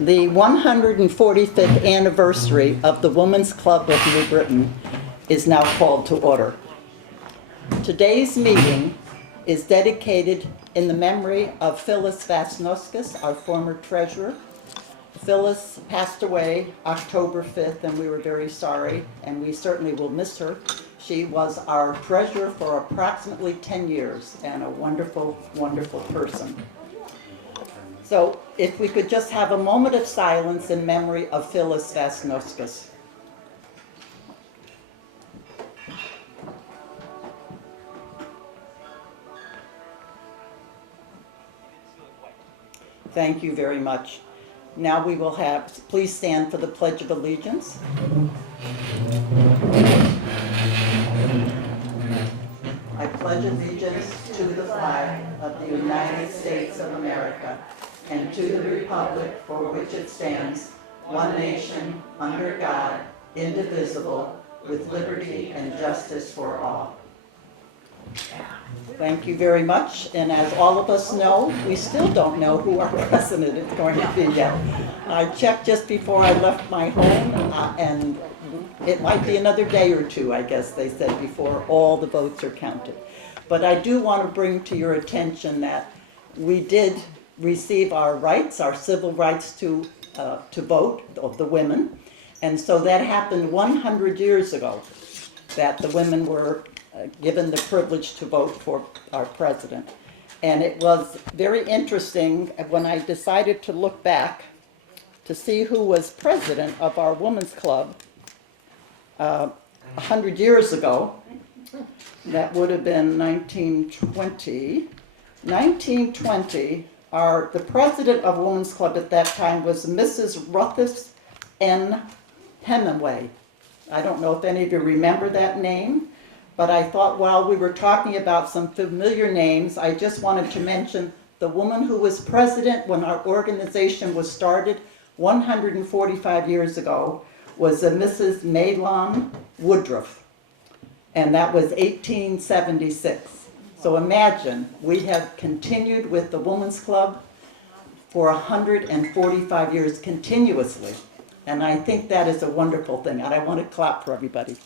The 145th anniversary of the Women's Club of New Britain is now called to order. Today's meeting is dedicated in the memory of Phyllis Vasnoskis, our former treasurer. Phyllis passed away October 5th, and we were very sorry, and we certainly will miss her. She was our treasurer for approximately 10 years and a wonderful, wonderful person. So if we could just have a moment of silence in memory of Phyllis Vasnoskis. Thank you very much. Now we will have, please stand for the Pledge of Allegiance. I pledge allegiance to the flag of the United States of America and to the republic for which it stands, one nation, under God, indivisible, with liberty and justice for all. Thank you very much. And as all of us know, we still don't know who our president is going to be yet. I checked just before I left my home, and it might be another day or two, I guess they said, before all the votes are counted. But I do want to bring to your attention that we did receive our rights, our civil rights to vote, of the women. And so that happened 100 years ago, that the women were given the privilege to vote for our president. And it was very interesting when I decided to look back to see who was president of our women's club 100 years ago. That would have been 1920. 1920, the president of Women's Club at that time was Mrs. Ruthus N. Hemingway. I don't know if any of you remember that name, but I thought while we were talking about some familiar names, I just wanted to mention the woman who was president when our organization was started 145 years ago was a Mrs. Mahlon Woodruff, and that was 1876. So imagine, we have continued with the Women's Club for 145 years continuously, and I think that is a wonderful thing, and I want to clap for everybody.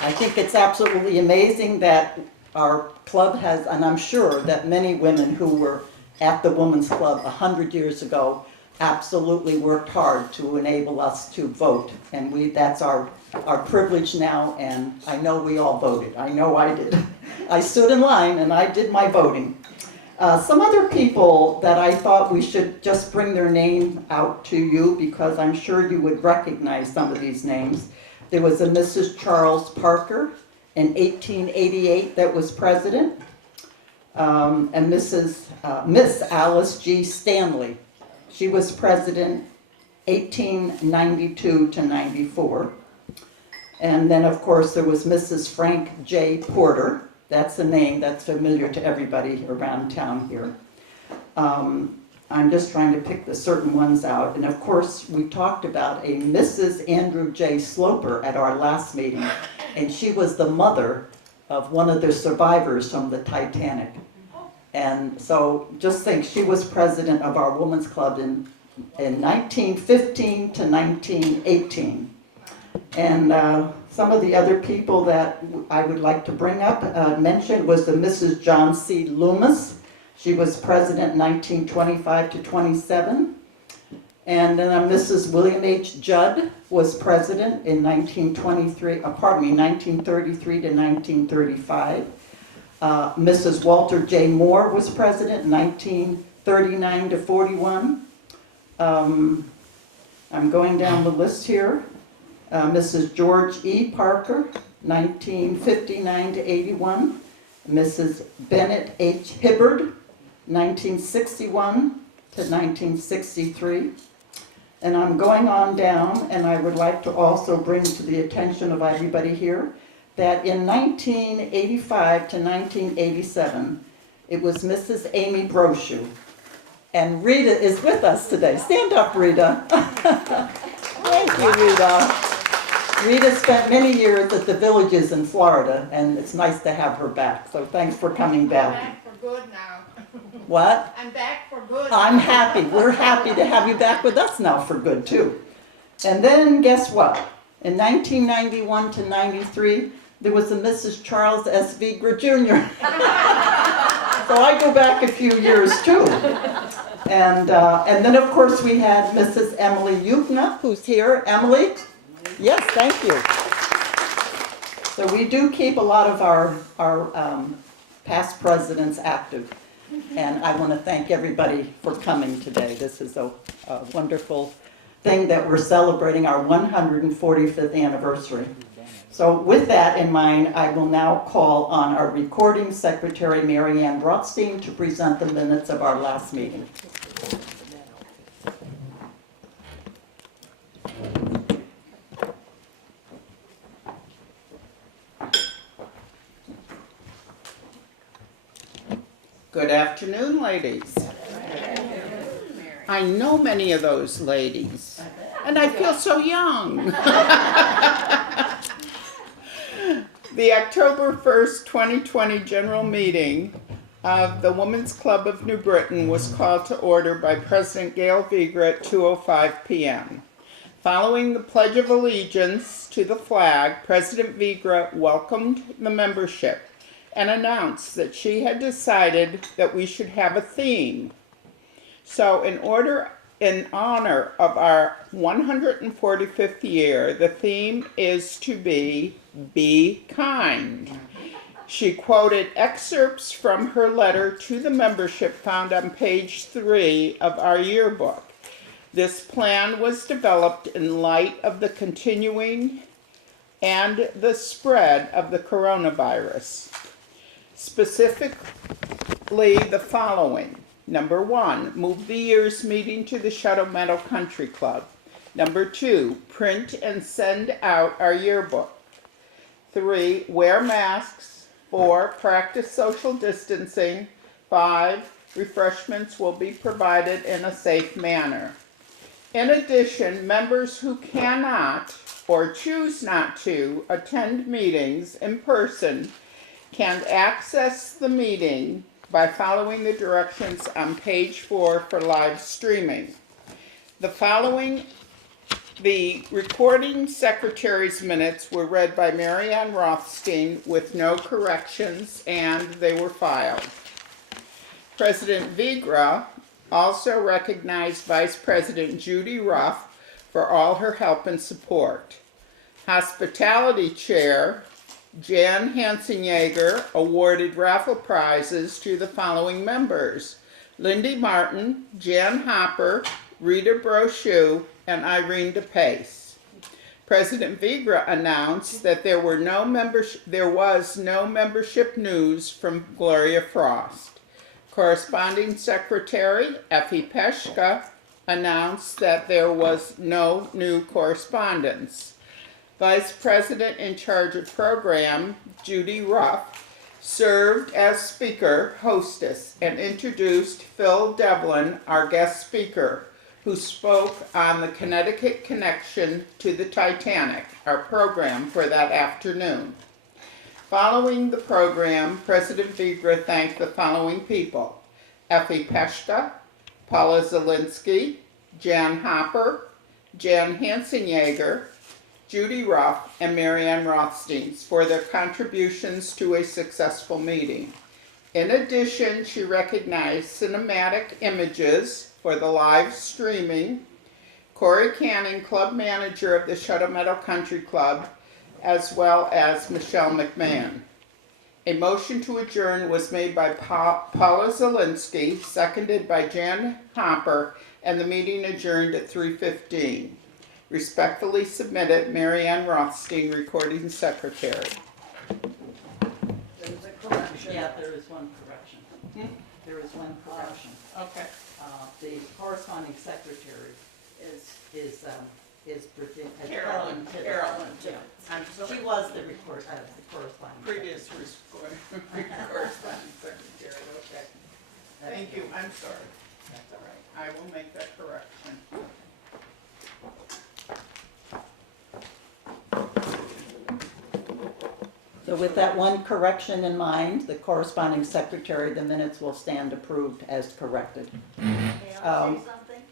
I think it's absolutely amazing that our club has, and I'm sure that many women who were at the Women's Club 100 years ago absolutely worked hard to enable us to vote. And that's our privilege now, and I know we all voted. I know I did. I stood in line and I did my voting. Some other people that I thought we should just bring their name out to you, because I'm sure you would recognize some of these names. There was a Mrs. Charles Parker in 1888 that was president, and Miss Alice G. Stanley. She was president 1892 to 94. And then, of course, there was Mrs. Frank J. Porter. That's a name that's familiar to everybody around town here. I'm just trying to pick the certain ones out. And of course, we talked about a Mrs. Andrew J. Sloper at our last meeting, and she was the mother of one of the survivors from the Titanic. And so just think, she was president of our Women's Club in 1915 to 1918. And some of the other people that I would like to bring up, mentioned, was the Mrs. John C. Loomis. She was president 1925 to 27. And then Mrs. William H. Judd was president in 1933 to 1935. Mrs. Walter J. Moore was president 1939 to 41. I'm going down the list here. Mrs. George E. Parker, 1959 to 81. Mrs. Bennett H. Hibbard, 1961 to 1963. And I'm going on down, and I would like to also bring to the attention of everybody here that in 1985 to 1987, it was Mrs. Amy Brochu. And Rita is with us today. Stand up, Rita. Thank you, Rita. Rita spent many years at the Villages in Florida, and it's nice to have her back. So thanks for coming I'm back. back for good now. What? I'm back for good. I'm now. happy. We're happy to have you back with us now for good, too. And then, guess what? In 1991 to 93, there was a Mrs. Charles S. Vigra Jr. So I go back a few years, too. And then, of course, we had Mrs. Emily Yukna, who's here. Emily? Yes, thank you. So we do keep a lot of our past presidents active. And I want to thank everybody for coming today. This is a wonderful thing that we're celebrating our 145th anniversary. So with that in mind, I will now call on our recording secretary, Mary Ann Rothstein, to present the minutes of our last meeting. Good afternoon, ladies. I know many of those ladies, and I feel so young. The October 1st, 2020 general meeting of the Women's Club of New Britain was called to order by President Gail Vigra at 2:05 p.m. Following the Pledge of Allegiance to the flag, President Vigra welcomed the membership and announced that she had decided that we should have a theme. So in honor of our 145th year, the theme is to be kind. She quoted excerpts from her letter to the membership found on page 3 of our yearbook. This plan was developed in light of the continuing and the spread of the coronavirus. Specifically the following. Number 1, move the year's meeting to the Shadow Meadow Country Club. Number 2, print and send out our yearbook. 3, wear masks. 4, practice social distancing. 5, refreshments will be provided in a safe manner. In addition, members who cannot or choose not to attend meetings in person can access the meeting by following the directions on page 4 for live streaming. The recording secretary's minutes were read by Mary Ann Rothstein with no corrections, and they were filed. President Vigra also recognized Vice President Judy Ruff for all her help and support. Hospitality Chair Jan Hansen-Yeager awarded raffle prizes to the following members: Lindy Martin, Jan Hopper, Rita Brochu, and Irene DePace. President Vigra announced that there was no membership news from Gloria Frost. Corresponding Secretary Effie Peshka announced that there was no new correspondence. Vice President in charge of program, Judy Ruff, served as speaker hostess and introduced Phil Devlin, our guest speaker, who spoke on the Connecticut Connection to the Titanic, our program for that afternoon. Following the program, President Vigra thanked the following people: Effie Peshka, Paula Zielinski, Jan Hopper, Jan Hansen-Yeager, Judy Ruff, and Mary Ann Rothstein for their contributions to a successful meeting. In addition, she recognized Cinematic Images for the live streaming, Corey Canning, club manager of the Shadow Meadow Country Club, as well as Michelle McMahon. A motion to adjourn was made by Paula Zielinski, seconded by Jan Hopper, and the meeting adjourned at 3:15. Respectfully submitted, Mary Ann Rothstein, recording secretary. There's a correction. Yeah, there is one correction. There is one correction. Okay. The corresponding secretary is Virginia. Carolyn. Yeah. I'm sorry. She was the corresponding. Previous corresponding secretary, okay. Thank you, I'm sorry. That's all right. I will make that correction. So with that one correction in mind, the corresponding secretary, the minutes will stand approved as corrected. May I Um, say something?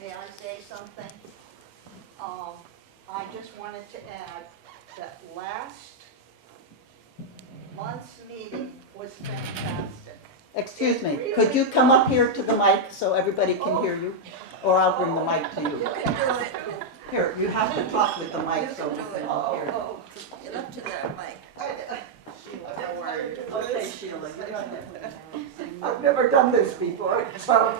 May I say something? I just wanted to add that last month's meeting was fantastic. Excuse me, could you come up here to the mic so everybody can hear you? Or I'll bring the mic to you. You can do it. Here, you have to talk with the mic so we can all hear. Get up to that mic. Okay, Sheila, you don't have- I've never done this before, so,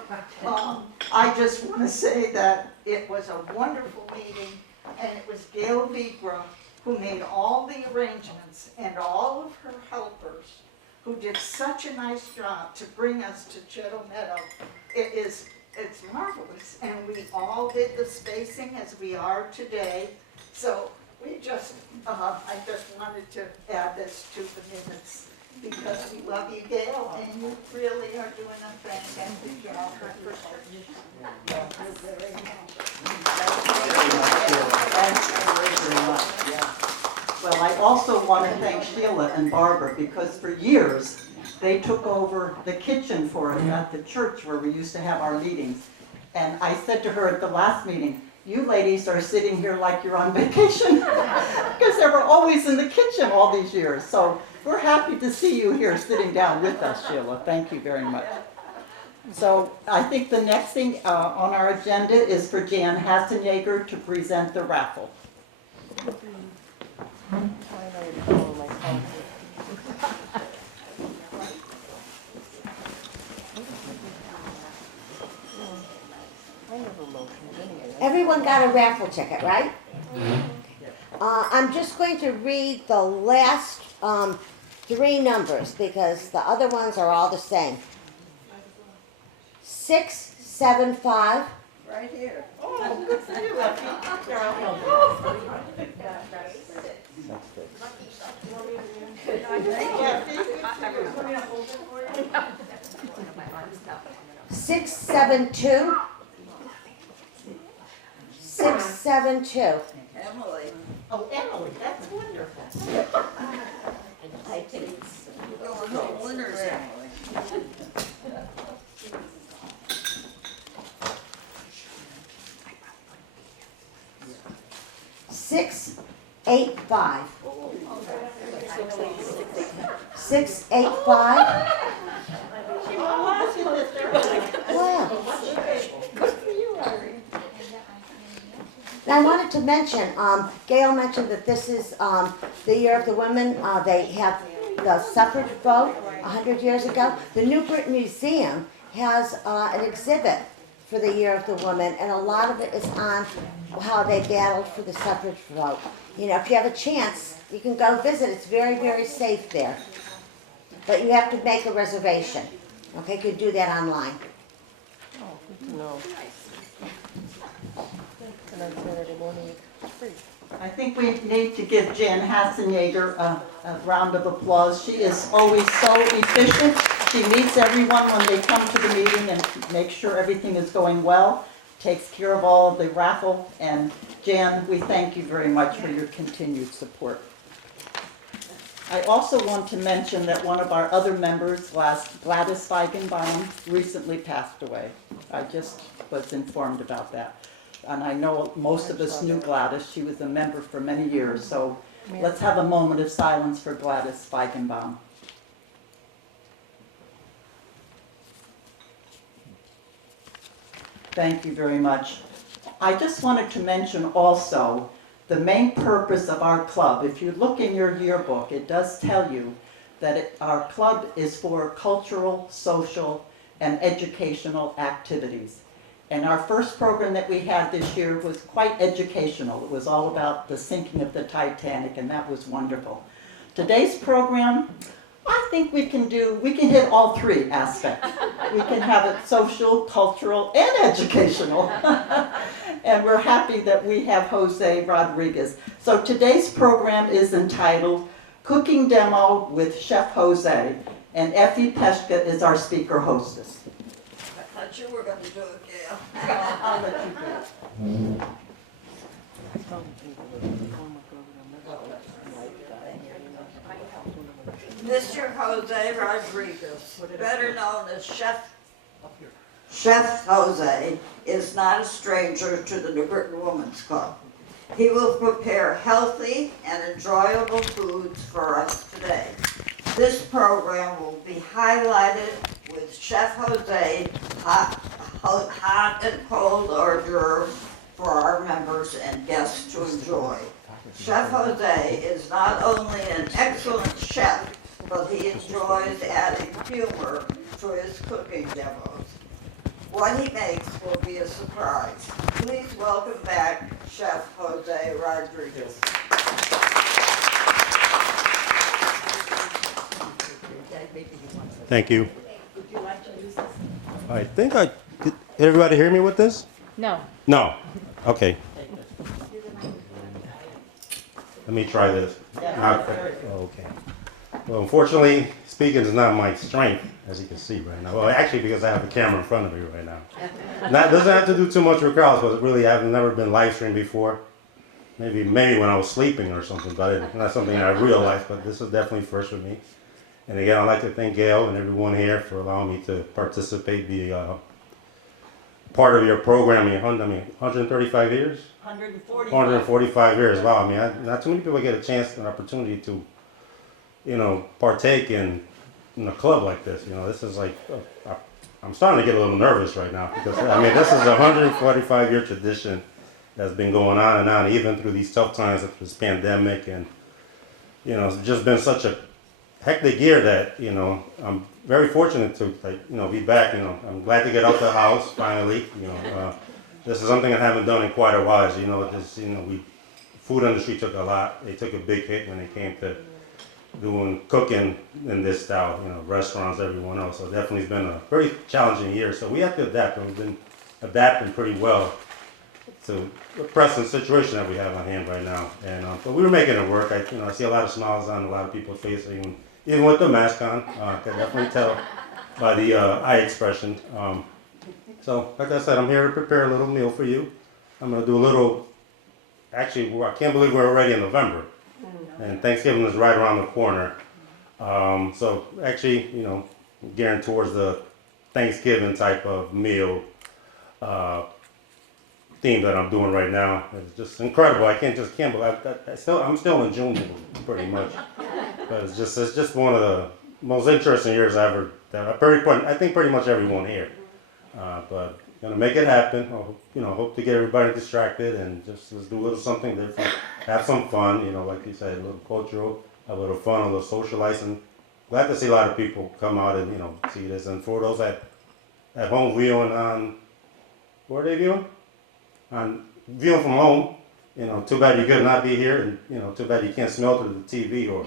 I just want to say that it was a wonderful meeting, and it was Gail Vigra who made all the arrangements, and all of her helpers, who did such a nice job to bring us to Chittle Meadow. It's marvelous, and we all did the spacing as we are today, so we just, I just wanted to add this to the minutes, because we love you, Gail, and you really are doing a fantastic job for Thank you very much. Well, I also want to thank Sheila and Barbara, because for years, they took over the kitchen for us at the church where we used to have our meetings. And I said to her at the last meeting, you ladies are sitting here like you're on vacation, because they were always in the kitchen all these years. So we're happy to see you here sitting down with us, Sheila. Thank you very much. So I think the next thing on our agenda is for Jan Hassenjager to present the raffle. Everyone got a raffle ticket, right? I'm just going to read the last three numbers because the other ones are all the same. 675. Right here. Oh, good for you, Effie. Six, seven, two. 672. Emily. Oh, Emily, that's wonderful. I think Oh, no, winners, Emily. 685. 685. Wow. Now, I wanted to mention, Gail mentioned that this is the Year of the Women. They have the suffrage vote 100 years ago. The New Britain Museum has an exhibit for the Year of the Women, and a lot of it is on how they battled for the suffrage vote. You know, if you have a chance, you can go visit. It's very, very safe there. But you have to make a reservation. Okay, you can do that online. Oh, good to know. And on Saturday morning, it's free. I think we need to give Jan Hassenjager a round of applause. She is always so efficient. She meets everyone when they come to the meeting and makes sure everything is going well, takes care of all of the raffle. And Jan, we thank you very much for your continued support. I also want to mention that one of our other members, Gladys Feigenbaum, recently passed away. I just was informed about that. And I know most of us knew Gladys. She was a member for many years. So let's have a moment of silence for Gladys Feigenbaum. Thank you very much. I just wanted to mention also the main purpose of our club. If you look in your yearbook, it does tell you that our club is for cultural, social, and educational activities. And our first program that we had this year was quite educational. It was all about the sinking of the Titanic, and that was wonderful. Today's program, I think we can hit all three aspects. We can have it social, cultural, and educational. And we're happy that we have Jose Rodriguez. So today's program is entitled Cooking Demo with Chef Jose, and Effie Peshka is our speaker hostess. I thought you were going to do it, Gail. I'll let you do it. Mr. Jose Rodriguez, better known as Chef Jose, is not a stranger to the New Britain Women's Club. He will prepare healthy and enjoyable foods for us today. This program will be highlighted with Chef Jose hot and cold hors d'oeuvres for our members and guests to enjoy. Chef Jose is not only an excellent chef, but he enjoys adding humor to his cooking demos. What he makes will be a surprise. Please welcome back Chef Jose Rodriguez. Thank you. I think did everybody hear me with this? No. No. Okay. Let me try this. Okay. Well, unfortunately, speaking is not my strength, as you can see right now. Well, actually, because I have the camera in front of me right now. That doesn't have to do too much with crowds, but really, I've never been live streamed before. Maybe when I was sleeping or something, but it's not something I realized. But this is definitely first for me. And again, I'd like to thank Gail and everyone here for allowing me to participate, be part of your programming. 135 years? 145 years. Wow, I mean, not too many people get a chance, an opportunity to, partake in a club like this. This is like, I'm starting to get a little nervous right now because, this is a 145-year tradition that's been going on and on, even through these tough times of this pandemic. And, it's just been such a hectic year that, I'm very fortunate to, be back. I'm glad to get out the house finally. This is something I haven't done in quite a while. As food industry they took a big hit when it came to doing cooking in this style, restaurants, everyone else. So definitely it's been a very challenging year. So we have to adapt, and we've been adapting pretty well to the present situation that we have on hand right now. And but we were making it work. I see a lot of smiles on a lot of people's faces, even with the mask on. I can definitely tell by the eye expression. So, like I said, I'm here to prepare a little meal for you. I'm going to do a little, actually, I can't believe we're already in November. And Thanksgiving is right around the corner. So, actually, gearing towards the Thanksgiving type of meal theme that I'm doing right now. It's just incredible. I can't believe I'm still in June, pretty much. But it's just one of the most interesting years I think pretty much everyone here. But gonna make it happen. Hope to get everybody distracted and just do a little something different. Have some fun. Like you said, a little cultural, a little fun, a little socializing. Glad to see a lot of people come out and see this. And for those at home viewing on, where are they viewing? On viewing from home. Too bad you could not be here, and too bad you can't smell through the TV or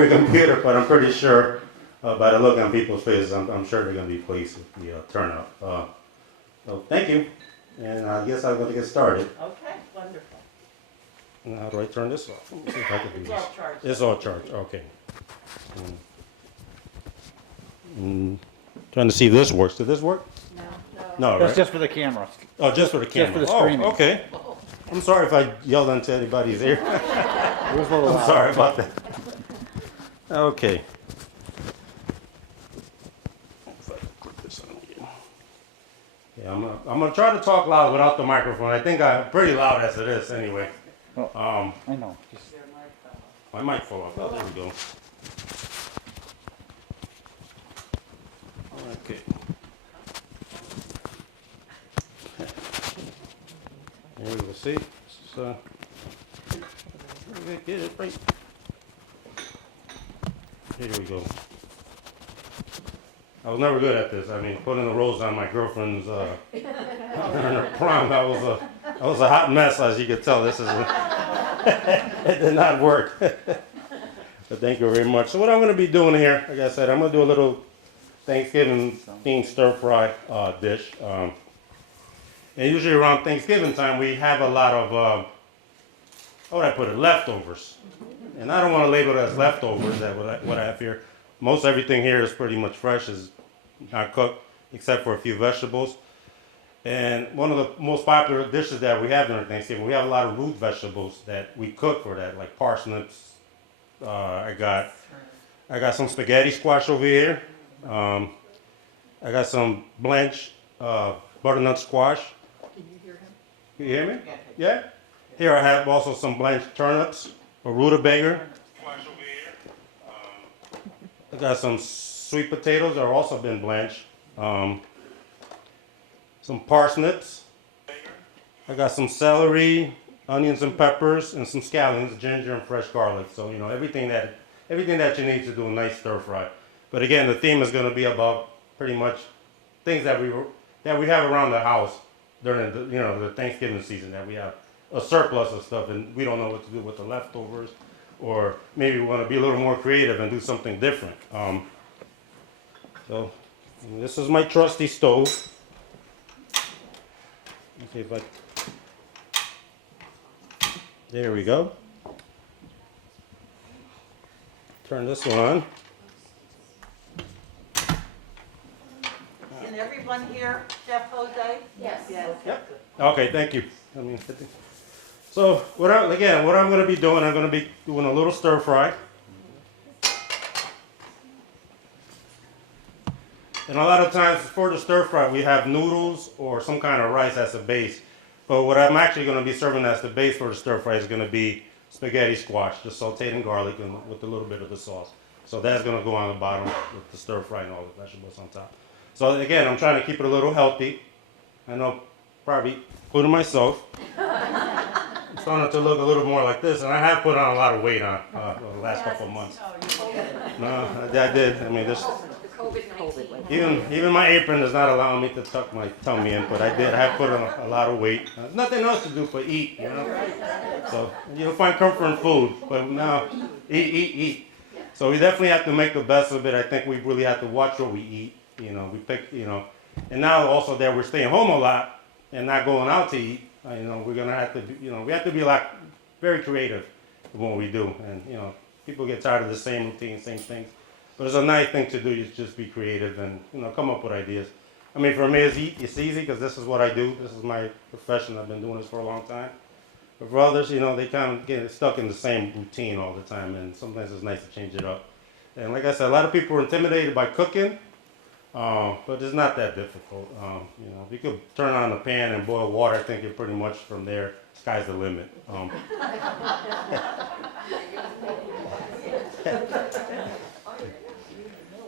your computer. But I'm pretty sure. By the look on people's faces, I'm sure they're going to be pleased with the turnout. So thank you, and I guess I'm going to get started. Okay, wonderful. And how do I turn this off? Let me see if I can do It's this. all charged. It's all charged. Okay. Trying to see if this works. Did this work? No, right? That's just for the camera. Oh, just for the camera. for the streaming. Oh, okay. I'm sorry if I yelled into anybody's ear. It was a little I'm loud. sorry about that. Okay. Yeah, I'm gonna try to talk loud without the microphone. I think I'm pretty loud as it is anyway. I know. Just, My mic fell off. Oh, there we go. Okay. There we go. See? This is, get it right. Here we go. I was never good at this. Putting the rose on my girlfriend's during her prom, I was a hot mess, as you could tell. This is it did not work. But thank you very much. So what I'm going to be doing here, like I said, I'm going to do a little Thanksgiving themed stir fry dish. And usually around Thanksgiving time, we have a lot of how would I put it, leftovers. And I don't want to label it as leftovers. That what I have here. Most everything here is pretty much fresh, is not cooked, except for a few vegetables. And one of the most popular dishes that we have during Thanksgiving, we have a lot of root vegetables that we cook for that, like parsnips. I got I got some spaghetti squash over here. I got some blanched butternut squash. Can you hear him? Can you hear me? Yeah. Here I have also some blanched turnips or rutabaga. I got some sweet potatoes that have also been blanched. Some parsnips. I got some celery, onions and peppers, and some scallions, ginger and fresh garlic. So you know everything that you need to do a nice stir fry. But again, the theme is going to be about pretty much things that we have around the house during the Thanksgiving season, that we have a surplus of stuff and we don't know what to do with the leftovers, or maybe we want to be a little more creative and do something different. So this is my trusty stove. Let's see if I. There we go. Turn this one on. Can everyone hear Chef Jose? Yes. Yep. Okay, thank you. So what I'm going to be doing, I'm going to be doing a little stir fry. And a lot of times for the stir fry, we have noodles or some kind of rice as a base. But what I'm actually going to be serving as the base for the stir fry is going to be spaghetti squash, just sauteed in garlic and with a little bit of the sauce. So that's going to go on the bottom with the stir fry and all the vegetables on top. So again, I'm trying to keep it a little healthy. I know, probably including myself. I'm starting to look a little more like this, and I have put on a lot of weight on the last couple of months. No, I did. I mean, even my apron is not allowing me to tuck my tummy in, but I have put on a lot of weight. There's nothing else to do but eat, you know. So you'll find comfort in food, but now eat. So we definitely have to make the best of it. I think we really have to watch what we eat. You know, we pick, you know, and now also that we're staying home a lot and not going out to eat, you know, we're gonna have to, we have to be like very creative in what we do, and you know, people get tired of the same routine, same things. But it's a nice thing to do. You just be creative and come up with ideas. I mean, for me, it's easy because this is what I do. This is my profession. I've been doing this for a long time. But for others, they kind of get stuck in the same routine all the time, and sometimes it's nice to change it up. And like I said, a lot of people are intimidated by cooking. But it's not that difficult. If you could turn on the pan and boil water, I think you're pretty much from there, sky's the limit.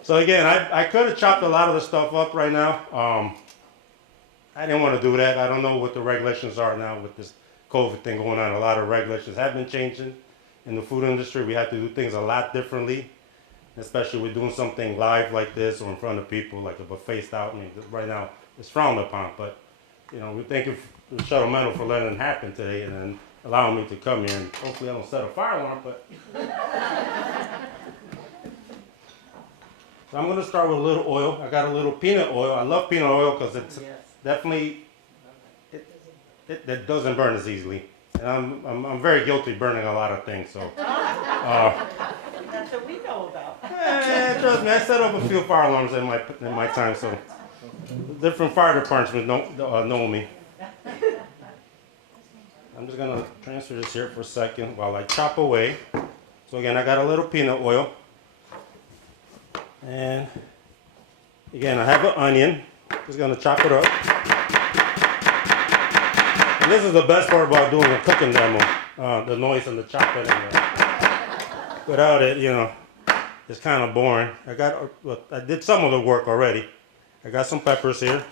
So again, I could have chopped a lot of the stuff up right now. I didn't want to do that. I don't know what the regulations are now with this COVID thing going on. A lot of regulations have been changing in the food industry. We have to do things a lot differently. Especially with doing something live like this or in front of people, like a buffet style. I mean, right now it's frowned upon, but we thank you, Shuttle Metal, for letting it happen today and then allowing me to come here. And hopefully I don't set a fire alarm, but. So I'm going to start with a little oil. I got a little peanut oil. I love peanut oil because it's definitely it doesn't burn as easily. And I'm very guilty burning a lot of things, so. That's what we know about. Trust me, I set up a few fire alarms in my time, so different fire departments know me. I'm just gonna transfer this here for a second while I chop away. So again, I got a little peanut oil, and again I have an onion. Just gonna chop it up. And this is the best part about doing a cooking demo, the noise and the chopping. Without it, it's kind of boring. I did some of the work already. I got some peppers here.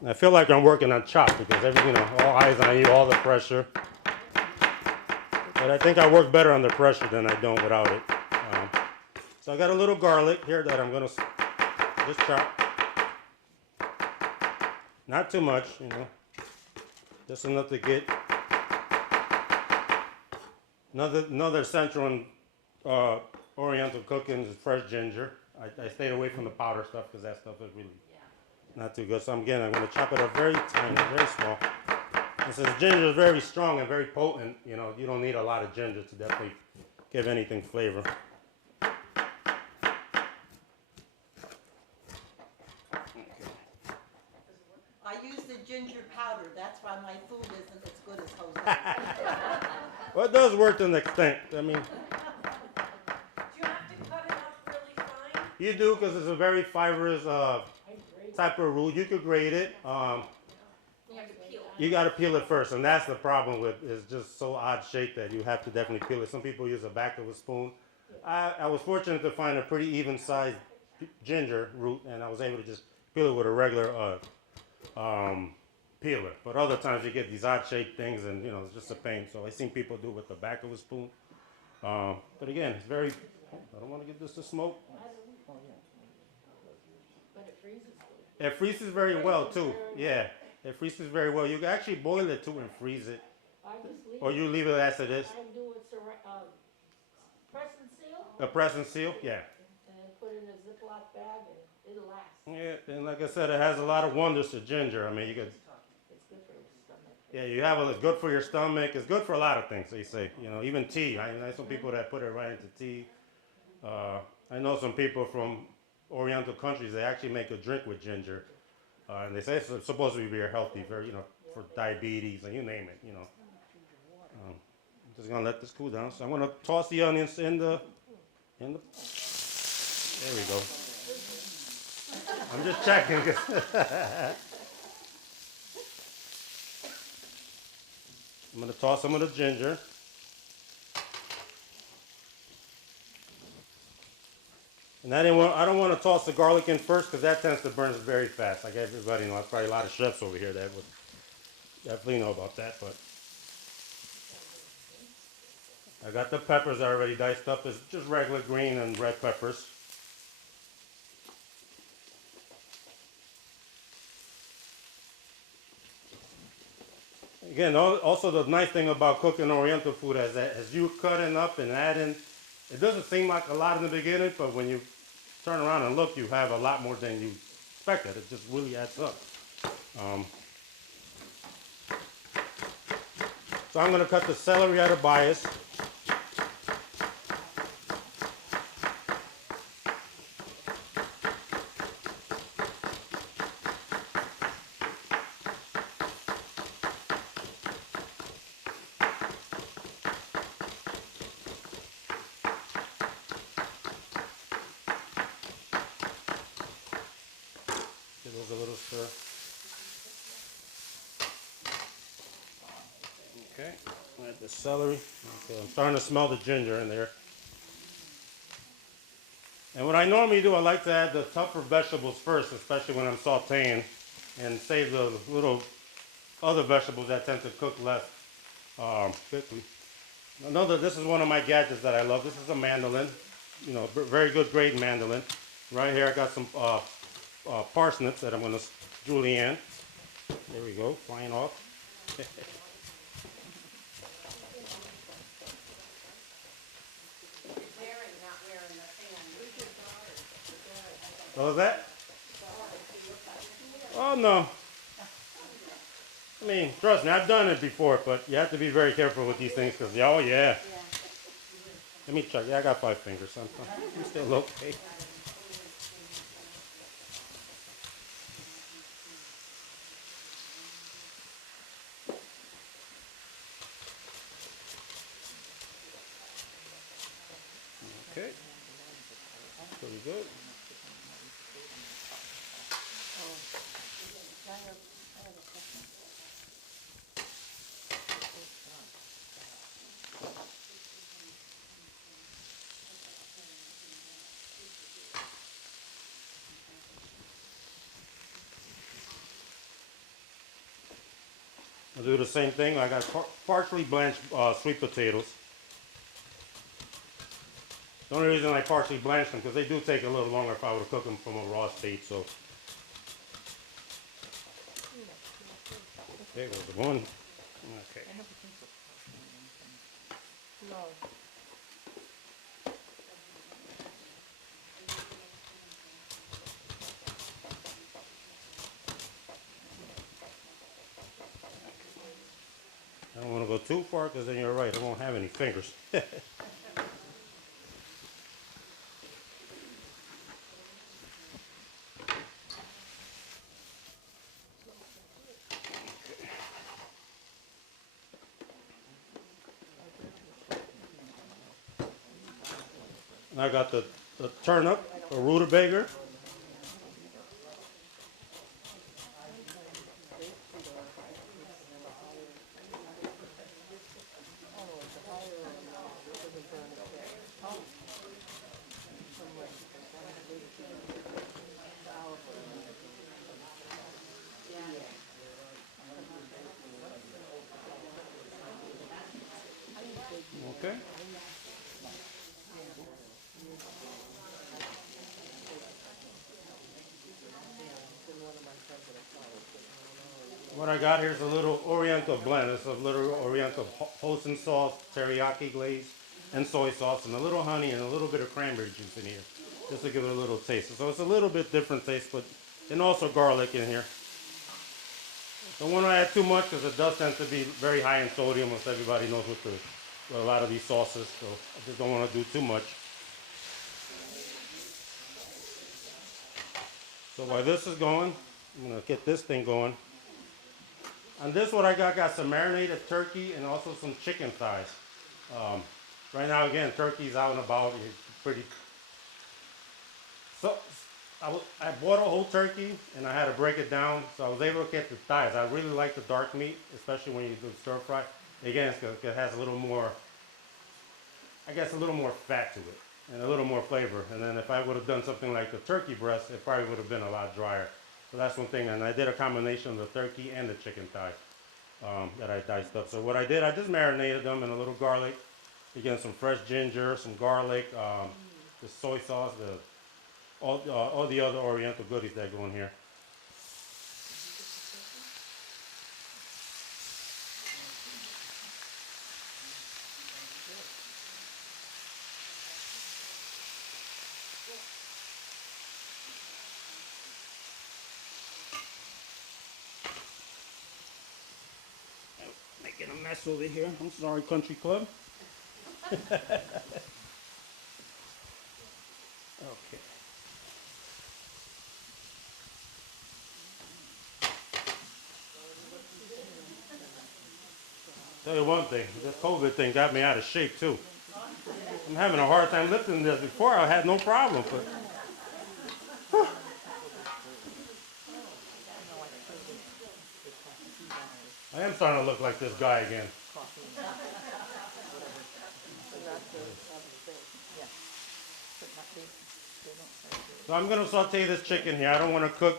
And I feel like I'm working on chop because everything, all eyes on you, all the pressure. But I think I work better under pressure than I don't without it. So I got a little garlic here that I'm gonna just chop. Not too much, just enough to get. Another essential in Oriental cooking is fresh ginger. I stayed away from the powder stuff because that stuff is really not too good. So I'm going to chop it up very tiny, very small. And since ginger is very strong and very potent, you don't need a lot of ginger to definitely give anything flavor. I use the ginger powder. That's why my food isn't as good as Jose's. Well, it does work to an extent. I mean, Do you have to cut it up really fine? you do because it's a very fibrous type of root. You could grate it. You have to peel it. You got to peel it first, and that's the problem with it's just so odd shaped that you have to definitely peel it. Some people use the back of a spoon. I was fortunate to find a pretty even sized ginger root, and I was able to just peel it with a regular peeler. But other times you get these odd shaped things, and it's just a pain. So I've seen people do it with the back of a spoon. But again, it's very. I don't want to get this to smoke. But it freezes good. It freezes very well too. Yeah, it freezes very well. You can actually boil it too and freeze it, I just leave or it. you leave it as it is. I do it, press and seal, A press and seal, yeah. and then put it in a Ziploc bag, and it'll last. Yeah, and like I said, it has a lot of wonders to ginger. I mean, you could, It's good for your stomach. yeah, you have it's good for your stomach. It's good for a lot of things. They say, even tea. I know some people that put it right into tea. I know some people from Oriental countries. They actually make a drink with ginger, and they say it's supposed to be very healthy, very for diabetes and you name it. I'm just gonna let this cool down. So I'm gonna toss the onions in the. There we go. I'm just checking. I'm gonna toss some of the ginger. And I don't want to toss the garlic in first because that tends to burn very fast. Like everybody knows, probably a lot of chefs over here that would definitely know about that. But I got the peppers already diced up. It's just regular green and red peppers. Again, also the nice thing about cooking Oriental food is that as you cutting up and adding, it doesn't seem like a lot in the beginning, but when you turn around and look, you have a lot more than you expected. It just really adds up. So I'm going to cut the celery at a bias. Give those a little stir. Okay, add the celery. Okay, I'm starting to smell the ginger in there. And what I normally do, I like to add the tougher vegetables first, especially when I'm sauteing, and save the little other vegetables that tend to cook less quickly. This is one of my gadgets that I love. This is a mandolin, very good grade mandolin. Right here, I got some parsnips that I'm going to julienne. There we go, flying off. What was that? Oh no. I mean, trust me, I've done it before, but you have to be very careful with these things because, oh yeah. Let me check. Yeah, I got 5 fingers. I'm still okay. Okay. Pretty good. I'll do the same thing. I got partially blanched sweet potatoes. The only reason I partially blanch them because they do take a little longer if I were to cook them from a raw state. So there goes the one. Okay. No. I don't want to go too far because then you're right. I won't have any fingers. And I got the turnip, a rutabaga. Okay. What I got here is a little Oriental blend. It's a little Oriental hoisin sauce, teriyaki glaze, and soy sauce, and a little honey and a little bit of cranberry juice in here, just to give it a little taste. So it's a little bit different taste, but and also garlic in here. Don't want to add too much because it does tend to be very high in sodium, as everybody knows with a lot of these sauces. So I just don't want to do too much. So while this is going, I'm gonna get this thing going. And this what I got some marinated turkey and also some chicken thighs. Right now, again, turkey's out and about. It's pretty. So I bought a whole turkey and I had to break it down, so I was able to get the thighs. I really like the dark meat, especially when you do stir fry. Again, it has a little more, I guess, a little more fat to it and a little more flavor. And then if I would have done something like the turkey breast, it probably would have been a lot drier. So that's one thing. And I did a combination of the turkey and the chicken thigh that I diced up. So what I did, I just marinated them in a little garlic. Again, some fresh ginger, some garlic, the soy sauce, all the other Oriental goodies that go in here. Making a mess over here. I'm sorry, Country Club. Okay. Tell you one thing, this COVID thing got me out of shape too. I'm having a hard time lifting this. Before I had no problem, but I am starting to look like this guy again. So I'm going to saute this chicken here. I don't want to cook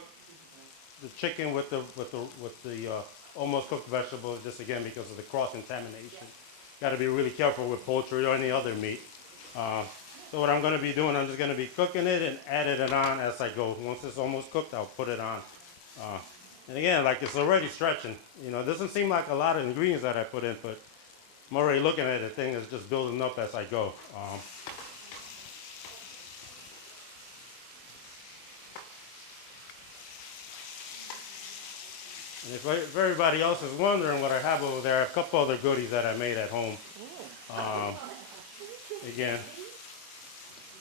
the chicken with the almost cooked vegetables, just again because of the cross contamination. Got to be really careful with poultry or any other meat. So what I'm going to be doing, I'm just going to be cooking it and adding it on as I go. Once it's almost cooked, I'll put it on. And again, like it's already stretching. You know, it doesn't seem like a lot of ingredients that I put in, but I'm already looking at it. The thing is just building up as I go. And if everybody else is wondering what I have over there, a couple other goodies that I made at home. Again,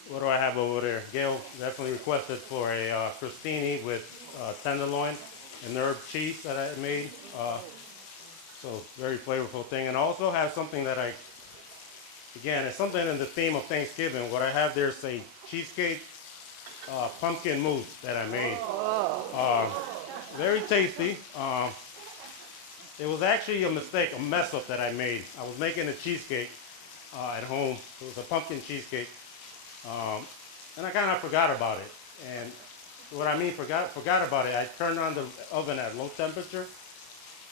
what do I have over there? Gail definitely requested for a crostini with tenderloin and herb cheese that I made. So very flavorful thing. And I also have something that again, it's something in the theme of Thanksgiving. What I have there is a cheesecake pumpkin mousse that I made. Very tasty. It was actually a mistake, a mess up that I made. I was making a cheesecake at home. It was a pumpkin cheesecake. And I kind of forgot about it. And what I mean forgot about it, I turned on the oven at low temperature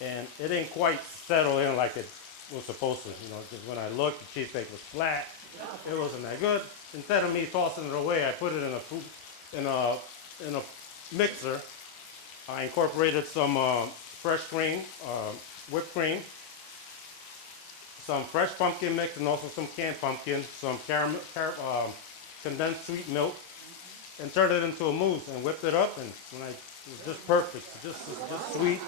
and it didn't quite settle in like it was supposed to. You know, because when I looked, the cheesecake was flat. It wasn't that good. Instead of me tossing it away, I put it in a mixer. I incorporated some fresh cream, whipped cream, some fresh pumpkin mix, and also some canned pumpkin, some condensed sweet milk, and turned it into a mousse and whipped it up. And it was just perfect, just sweet,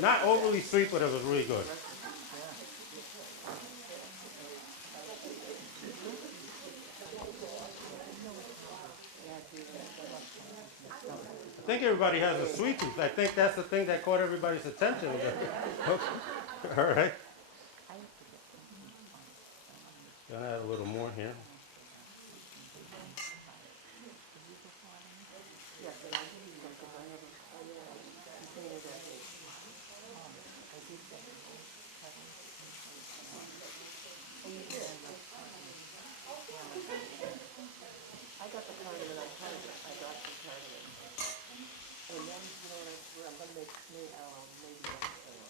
not overly sweet, but it was really good. I think everybody has a sweet tooth. I think that's the thing that caught everybody's attention. All right. Gonna add a little more here. got the cardamom, I tried it, I got some cardamom. And then, you know, I'm gonna make, maybe,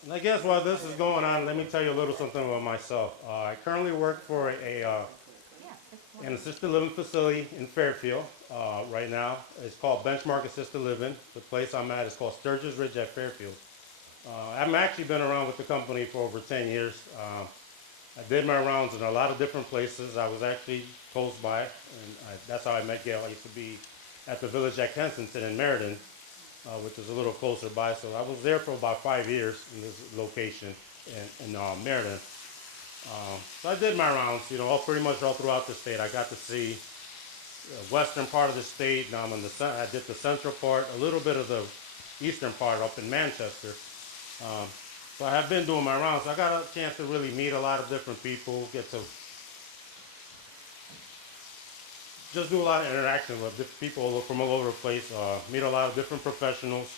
And I guess while this is going on, let me tell you a little something about myself. I currently work for an assisted living facility in Fairfield right now. It's called Benchmark Assisted Living. The place I'm at is called Sturgis Ridge at Fairfield. I've actually been around with the company for over 10 years. I did my rounds in a lot of different places. I was actually close by, and that's how I met Gail. I used to be at the Village at Kensington in Meriden, which is a little closer by. So I was there for about 5 years in this location in Meriden. So I did my rounds, you know, pretty much all throughout the state. I got to see the western part of the state. Now I'm in I did the central part, a little bit of the eastern part up in Manchester. So I have been doing my rounds. I got a chance to really meet a lot of different people, get to just do a lot of interaction with different people from all over the place, meet a lot of different professionals.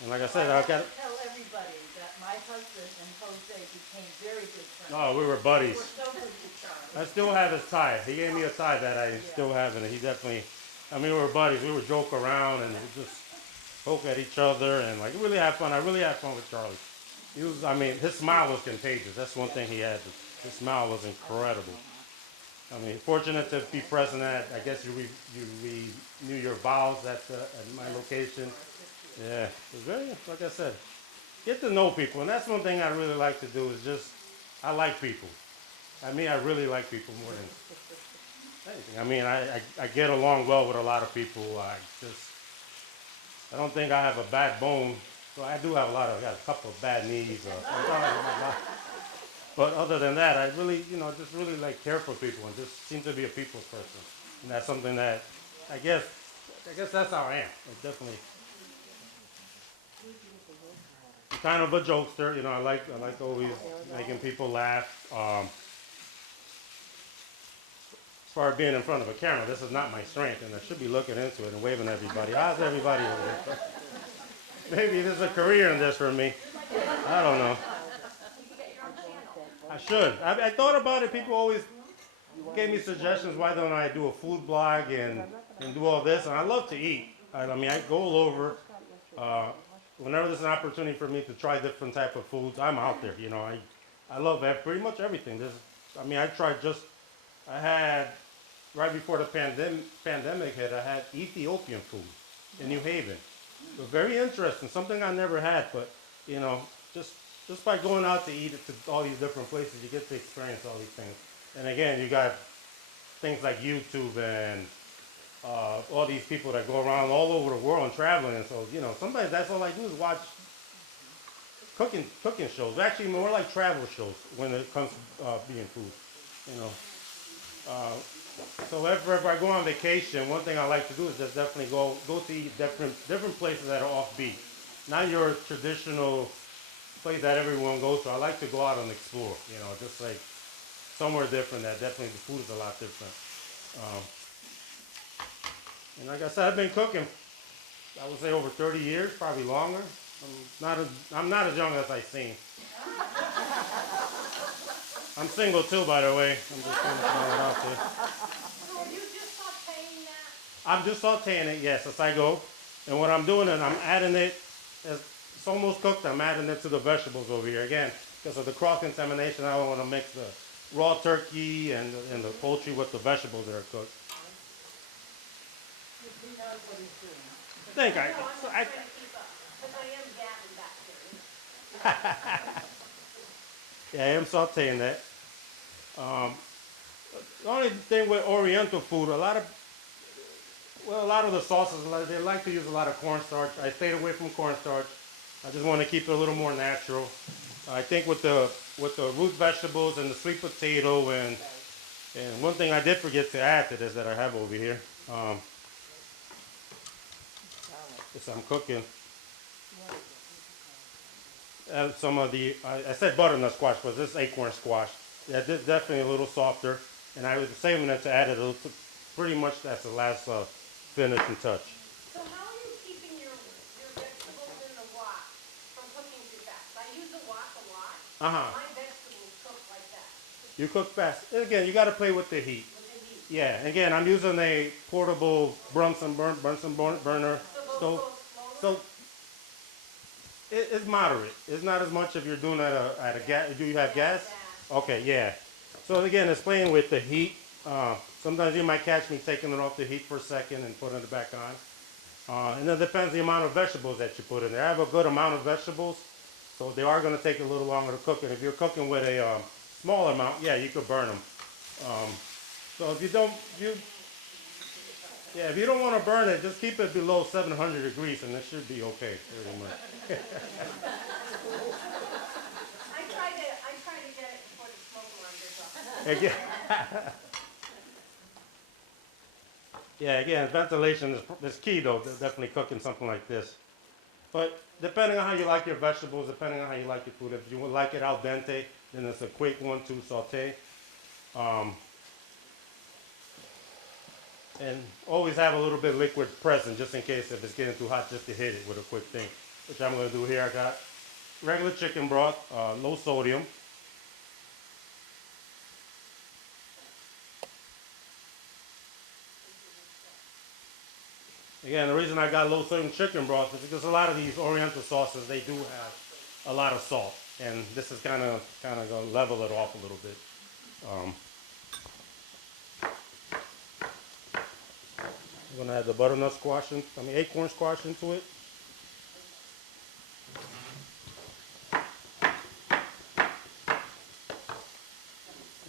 And like I said, I got. Tell everybody that my husband and Jose became very good friends. Oh, we were buddies. We're so good to each other. I still have his tie. He gave me a tie that I still have, and he definitely. I mean, we were buddies. We would joke around and just poke at each other, and like really have fun. I really had fun with Charlie. He was. I mean, his smile was contagious. That's one thing he had. His smile was incredible. I mean, fortunate to be present at. I guess you renew your vows at my location. Yeah, it was very, like I said, get to know people, and that's one thing I really like to do. Is just I like people. I mean, I really like people more than anything. I mean, I get along well with a lot of people. I don't think I have a bad bone. So I do have I got a couple of bad knees. But other than that, I really, you know, just really like care for people and just seem to be a people's person. And that's something that I guess that's how I am. I definitely. I'm kind of a jokester, you know. I like always making people laugh. As far as being in front of a camera, this is not my strength, and I should be looking into it and waving at everybody. How's everybody over there? Maybe there's a career in this for me. I don't know. I should. I thought about it. People always gave me suggestions. Why don't I do a food blog and do all this? And I love to eat. I mean, I go all over. Whenever there's an opportunity for me to try different type of foods, I'm out there. You know, I love pretty much everything. I had right before the pandemic hit. I had Ethiopian food in New Haven. It was very interesting. Something I never had, but you know, just by going out to eat to all these different places, you get to experience all these things. And again, you got things like YouTube and all these people that go around all over the world and traveling. And so, you know, sometimes that's all I do is watch cooking shows. Actually, more like travel shows when it comes to being food. You know. So whenever I go on vacation, one thing I like to do is just definitely go to eat different places that are offbeat. Not your traditional place that everyone goes to. I like to go out and explore, you know, just like somewhere different. That definitely the food is a lot different. And like I said, I've been cooking, I would say over 30 years, probably longer. I'm not as young as I seem. I'm single too, by the way. I'm just going to throw it out there. So are you just sauteing that? I'm just sauteing it, yes, as I go. And what I'm doing is I'm adding it, it's almost cooked, I'm adding it to the vegetables over here. Again, because of the cross-contamination, I don't want to mix the raw turkey and the poultry with the vegetables that are cooked. He knows what he's doing. I think No, I'm just trying to keep up, because I am gabbing back there. Yeah, I am sauteing that. The only thing with Oriental food, a lot of the sauces, they like to use a lot of cornstarch. I stayed away from cornstarch. I just want to keep it a little more natural. I think with the root vegetables and the sweet potato and one thing I did forget to add to this that I have over here, is I'm cooking. Some of the, I said butternut squash, but this is acorn squash. Yeah, this is definitely a little softer, and I was saving it to add it a little, pretty much that's the last finishing touch. So how are you keeping your vegetables in the wok from cooking too fast? I use the wok a lot. Uh-huh. My vegetables cook like that. You cook fast. And again, you got to play with the heat. With the heat. Yeah, again, I'm using a portable Bunsen burner stove. So it's moderate. It's not as much if you're doing at a gas. Do you have gas? Okay, yeah. So again, it's playing with the heat. Sometimes you might catch me taking it off the heat for a second and putting it back on. And it depends the amount of vegetables that you put in there. I have a good amount of vegetables, so they are going to take a little longer to cook. And if you're cooking with a small amount, yeah, you could burn them. So if you don't, if you don't want to burn it, just keep it below 700 degrees, and it should be okay. Pretty much. I try to get it before the smoke alarm goes off. Again, yeah, again, ventilation is key though. Definitely cooking something like this. But depending on how you like your vegetables, depending on how you like your food, if you would like it al dente, then it's a quick 1-2 saute. And always have a little bit of liquid present just in case if it's getting too hot just to hit it with a quick thing. Which I'm going to do here. I got regular chicken broth, low sodium. Again, the reason I got low sodium chicken broth is because a lot of these Oriental sauces, they do have a lot of salt. And this is kind of going to level it off a little bit. I'm going to add the butternut squash, acorn squash into it.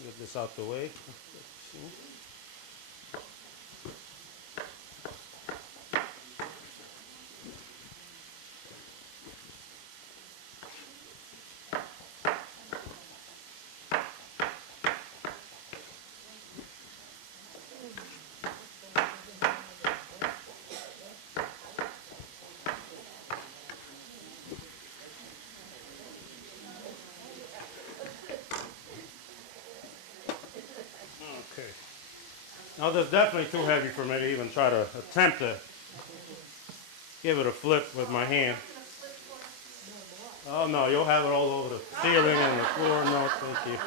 Get this out the way. Okay. Now this is definitely too heavy for me to even try to attempt to give it a flip with my hand. Oh no, you'll have it all over the ceiling and the floor. No, thank you.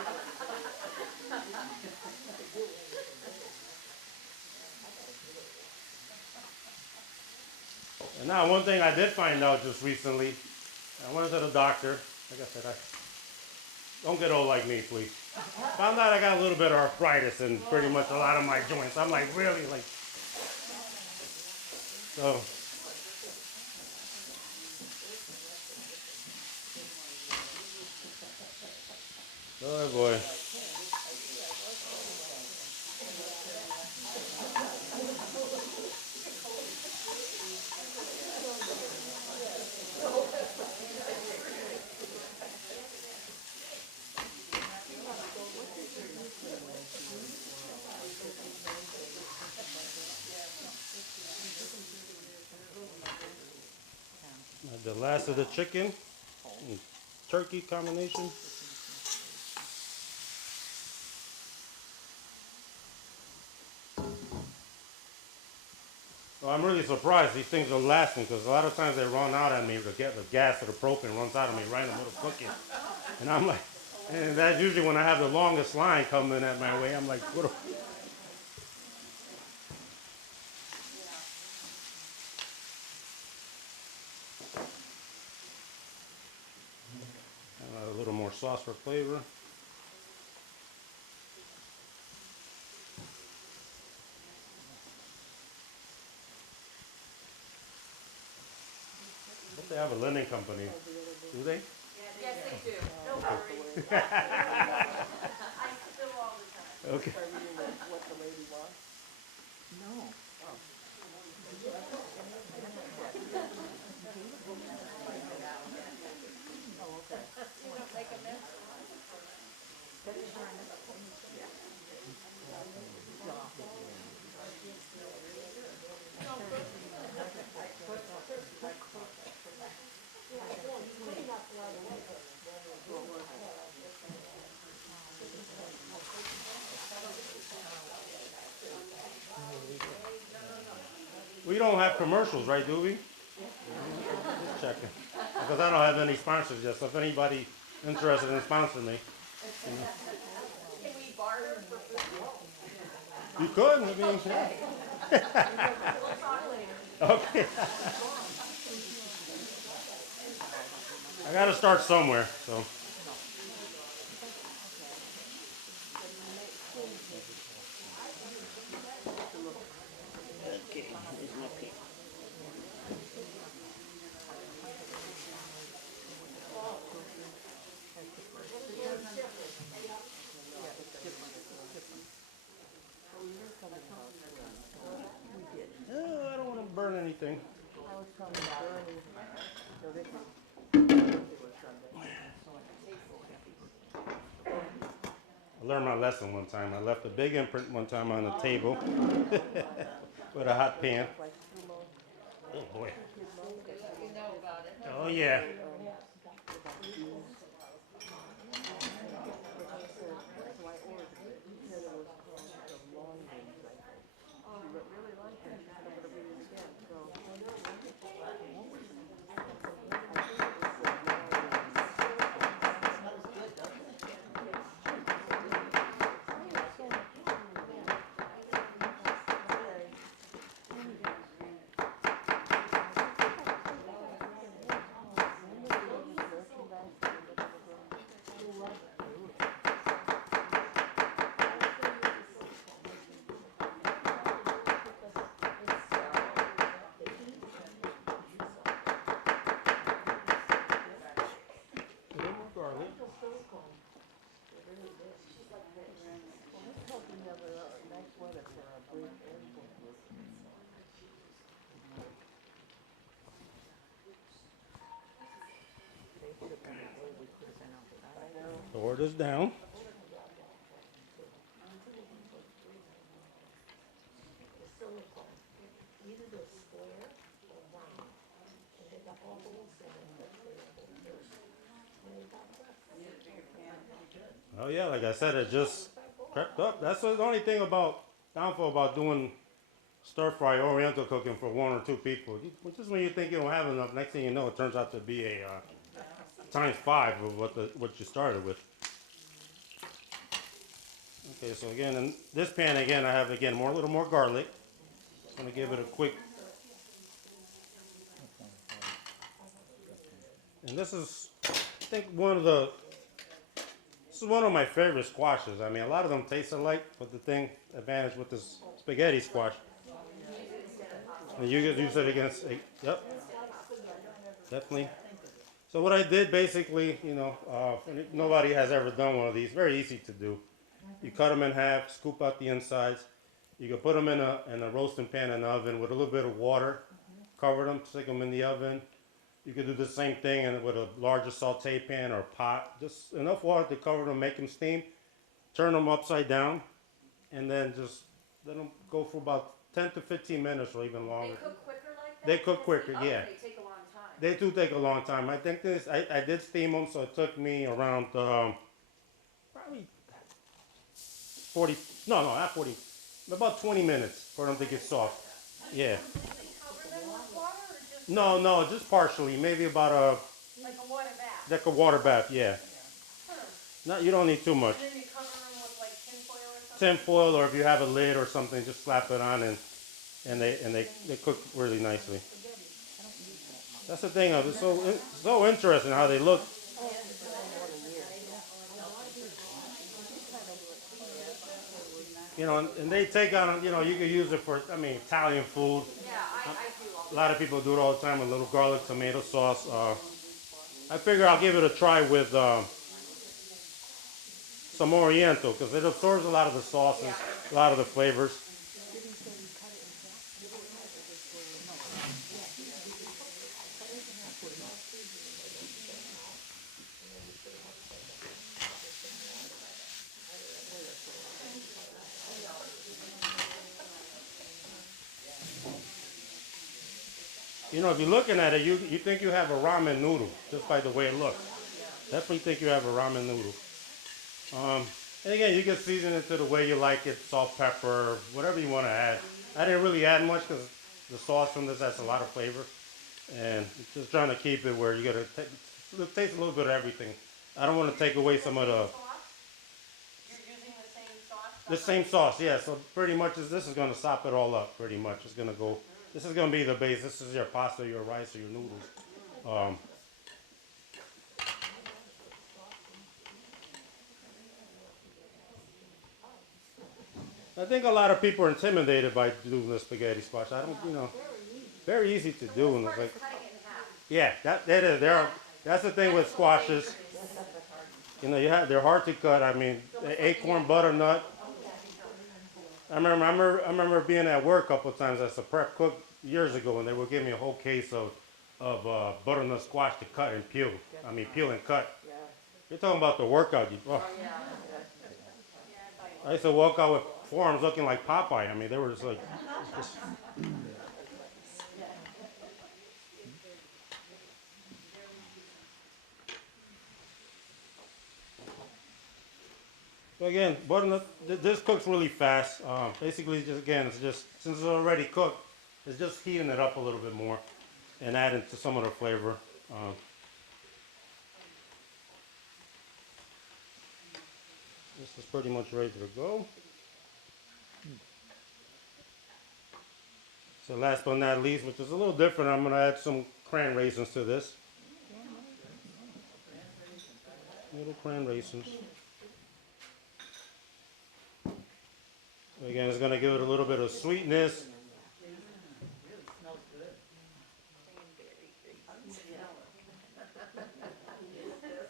And now one thing I did find out just recently, I went to the doctor. Like I said, don't get old like me, please. Found out I got a little bit of arthritis in pretty much a lot of my joints. I'm like, really? Like, so. Oh boy. The last of the chicken and turkey combination. Well, I'm really surprised these things are lasting because a lot of times they run out on me. The gas or the propane runs out on me right in the middle of cooking, and I'm like, and that's usually when I have the longest line coming at my way. I'm like, what? A little more sauce for flavor. But they have a linen company, do they? Yes, they do. Don't worry. I spill all the time. Okay. Are reading what the lady wants? No. Oh, okay. You don't make a mess. We don't have commercials, right, do we? Just checking. Because I don't have any sponsors yet, so if anybody interested in sponsoring me. Can we barter for food? You could, I mean, yeah. Okay. I gotta start somewhere, so. I don't want to burn anything. I was telling Bernie, so they can, I learned my lesson one time. I left a big imprint one time on the table with a hot pan. Oh boy. Oh yeah. so I ordered it. He said it was a long range rifle. She really liked it. She said, I'm gonna read it again. So, A little more garlic. let's hope we have a nice weather for our brief airport group. They should have been a day we could have been outside. I know. Lower this down. Oh yeah, like I said, it just crept up. That's the only thing about downfall about doing stir fry Oriental cooking for one or two people. Just when you think you don't have enough, next thing you know, it turns out to be a times 5 of what you started with. Okay, so again, in this pan again, I have again a little more garlic. Just gonna give it a quick. And this is, I think, this is one of my favorite squashes. I mean, a lot of them taste alike, but the advantage with this spaghetti squash, and you can use it against, yep, definitely. So what I did basically, nobody has ever done one of these. Very easy to do. You cut them in half, scoop out the insides. You can put them in a roasting pan in the oven with a little bit of water. Cover them, stick them in the oven. You could do the same thing with a larger saute pan or pot. Just enough water to cover them, make them steam. Turn them upside down, and then just let them go for about 10 to 15 minutes or even longer. They cook quicker like that? They cook quicker, yeah. They take a long time. They do take a long time. I think I did steam them, so it took me around probably 40, no, not 40, about 20 minutes for them to get soft. Yeah. Cover them with water or just No, just partially. Maybe about like a water bath? like a water bath, yeah. No, you don't need too much. And then you cover them with like tin foil or something? Tin foil, or if you have a lid or something, just slap it on and they cook really nicely. That's the thing of it. It's so interesting how they look. And they take on, you can use it for, Italian food. Yeah, I do all A lot of people do it all the time with a little garlic tomato sauce. I figure I'll give it a try with some Oriental because it absorbs a lot of the sauce and a lot of the flavors. If you're looking at it, you think you have a ramen noodle just by the way it looks. Definitely think you have a ramen noodle. And again, you can season it to the way you like it, salt, pepper, whatever you want to add. I didn't really add much because the sauce from this has a lot of flavor. And just trying to keep it where you got to taste a little bit of everything. I don't want to take away some of the... You're using the same sauce sauce. The same sauce, yeah. So pretty much this is gonna sop it all up. Pretty much, it's gonna go. This is gonna be the base. This is your pasta, your rice, or your noodles. I think a lot of people are intimidated by doing the spaghetti squash. I don't, very easy to do, and it's like, yeah, that is. That's the thing with squashes. They're hard to cut. I mean, the acorn butternut. I remember being at work a couple of times as a prep cook years ago, and they would give me a whole case of butternut squash to cut and peel. I mean, peel and cut. You're talking about the workout. I used to walk out with forearms looking like Popeye. I mean, they were just like. So again, butternut. This cooks really fast. Basically, it's just since it's already cooked, it's just heating it up a little bit more and adding to some of the flavor. This is pretty much ready to go. So last but not least, which is a little different, I'm going to add some cran raisins to this. Little cran raisins. Again, it's going to give it a little bit of sweetness.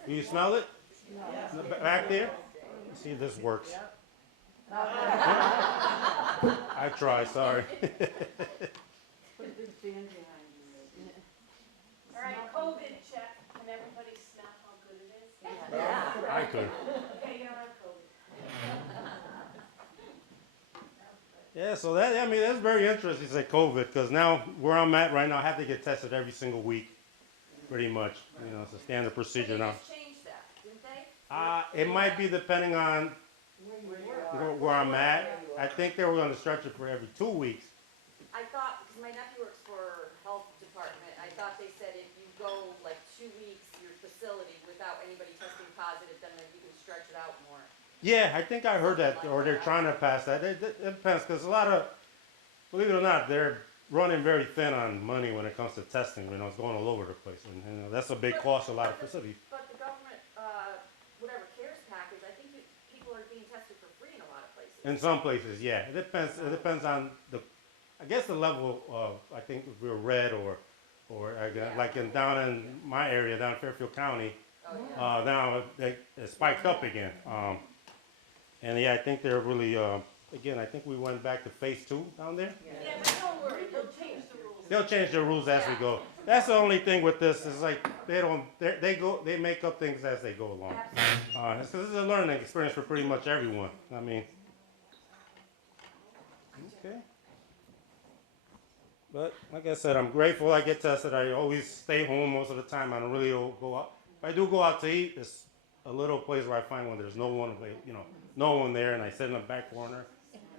Do you smell it? Back there? See if this works. I try, sorry. All right, COVID check. Can everybody smell how good it is? I could. Okay, you don't have COVID. Yeah, so that's very interesting to say COVID, because now where I'm at right now, I have to get tested every single week, pretty much. It's a standard procedure now. They just changed that, didn't they? It might be depending on where I'm at. I think they were going to stretch it for every 2 weeks. I thought, because my nephew works for health department, I thought they said if you go like 2 weeks, your facility, without anybody testing positive, then you can stretch it out more. Yeah, I think I heard that, or they're trying to pass that. It depends, because a lot of, believe it or not, they're running very thin on money when it comes to testing. It's going all over the place, and that's a big cost. A lot of facilities. But the government, whatever CARES package, I think people are being tested for free in a lot of places. In some places, yeah, it depends. It depends on I guess the level of. I think if we're red or like down in my area, down in Fairfield County, now it spiked up again. And yeah, I think they're really, again, I think we went back to phase 2 down there. Yeah, but don't worry, they'll change the rules. They'll change their rules as we go. That's the only thing with this, is like, they make up things as they go along. This is a learning experience for pretty much everyone. I mean, okay. But like I said, I'm grateful I get tested. I always stay home most of the time. I don't really go out. If I do go out to eat, it's a little place where I find when there's no one, no one there, and I sit in the back corner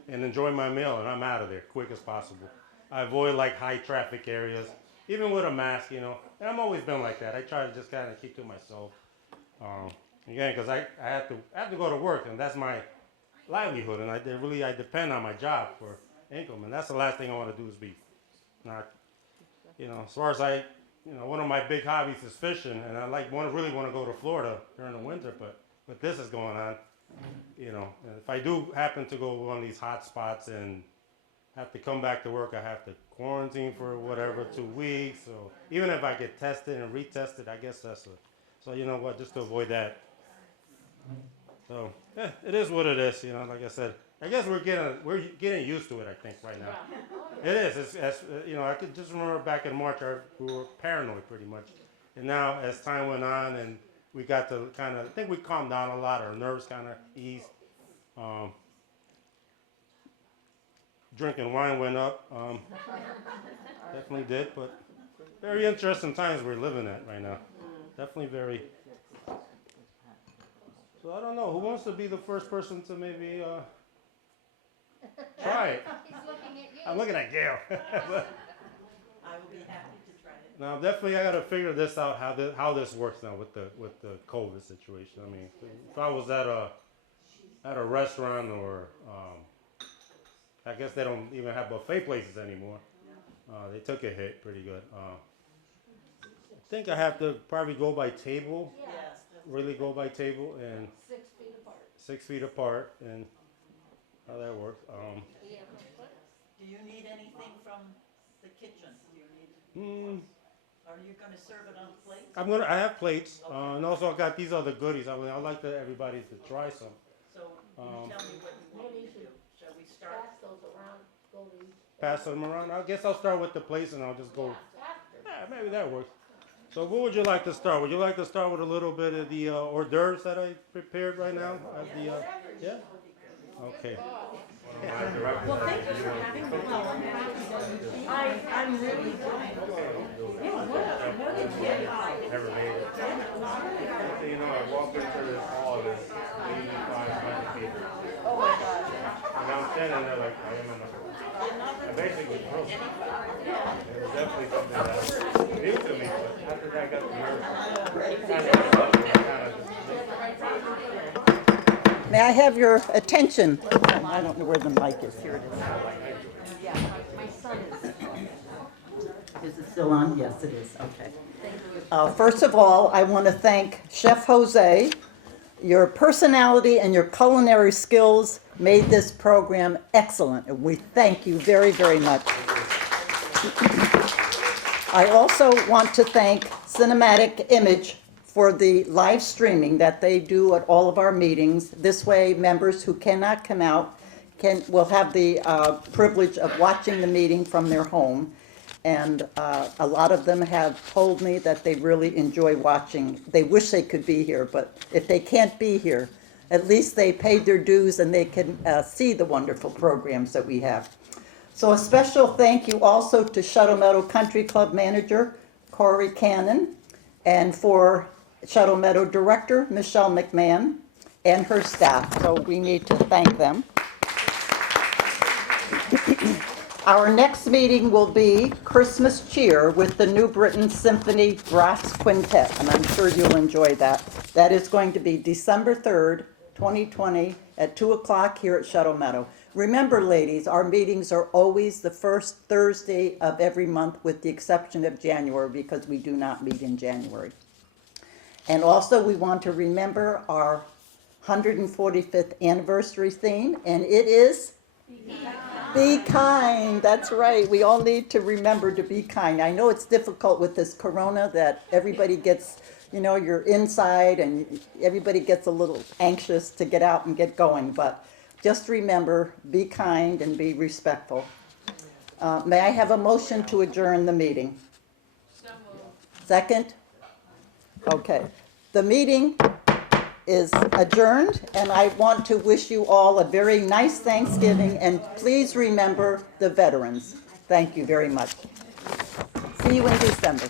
and enjoy my meal, and I'm out of there quick as possible. I avoid like high traffic areas, even with a mask, and I've always been like that. I try to just kind of keep to myself. Again, because I have to go to work, and that's my livelihood, and I depend on my job for income, and that's the last thing I want to do is be not, as far as one of my big hobbies is fishing, and I really want to go to Florida during the winter, but this is going on, and if I do happen to go to one of these hot spots and have to come back to work, I have to quarantine for whatever 2 weeks. So even if I get tested and retested, I guess so you know what, just to avoid that. So yeah, it is what it is. Like I said, I guess we're getting used to it. I think right now, it is. I could just remember back in March, we were paranoid pretty much, and now as time went on and we got to I think we calmed down a lot. Our nerves kind of eased. Drinking wine went up. Definitely did, but very interesting times we're living at right now. Definitely very. So I don't know, who wants to be the first person to maybe try it? He's looking at you. I'm looking at Gail. I will be happy to try it. Now definitely I got to figure this out, how this works now with the COVID situation. I mean, if I was at at a restaurant or I guess they don't even have buffet places anymore. They took a hit pretty good. I think I have to probably go by table, Yes. really go by table and 6 feet apart. 6 feet apart and how that works. Do you need anything from the kitchen? Do you need, Mm, are you gonna serve it on plates? I have plates, and also I got these other goodies. I mean, I'd like everybody to try some. So you tell me what you want me to do. Shall we start? Pass those around, go to each. Pass them around. I guess I'll start with the plates and I'll just go. Yeah, maybe that works. So what would you like to start? Would you like to start with a little bit of the hors d'oeuvres that I prepared right now? Yeah? Okay. Well, thank you for having me. I'm really glad. Never made it. You know, I walked into this hall, there's 8,500 people. Oh my gosh. And I'm standing there like, I am in a. I basically broke. It was definitely something that was new to me, but after that I got the nerves. May I have your attention? I don't know where the mic is. Here it is. Is it still on? Yes, it is. Okay. First of all, I want to thank Chef Jose. Your personality and your culinary skills made this program excellent, and we thank you very, very much. I also want to thank Cinematic Image for the live streaming that they do at all of our meetings. This way, members who cannot come out will have the privilege of watching the meeting from their home. And a lot of them have told me that they really enjoy watching. They wish they could be here, but if they can't be here, at least they paid their dues and they can see the wonderful programs that we have. So a special thank you also to Shuttle Meadow Country Club manager Corey Cannon, and for Shuttle Meadow director Michelle McMahon and her staff. So we need to thank them. Our next meeting will be Christmas Cheer with the New Britain Symphony Brass Quintet, and I'm sure you'll enjoy that. That is going to be December 3rd, 2020 at 2 o'clock here at Shuttle Meadow. Remember, ladies, our meetings are always the first Thursday of every month with the exception of January because we do not meet in January. And also we want to remember our 145th anniversary theme, and it is Be kind. That's right. We all need to remember to be kind. I know it's difficult with this corona that everybody gets, you're inside and everybody gets a little anxious to get out and get going. But just remember, be kind and be respectful. May I have a motion to adjourn the meeting? Second? Okay. The meeting is adjourned, and I want to wish you all a very nice Thanksgiving, and please remember the veterans. Thank you very much. See you in December.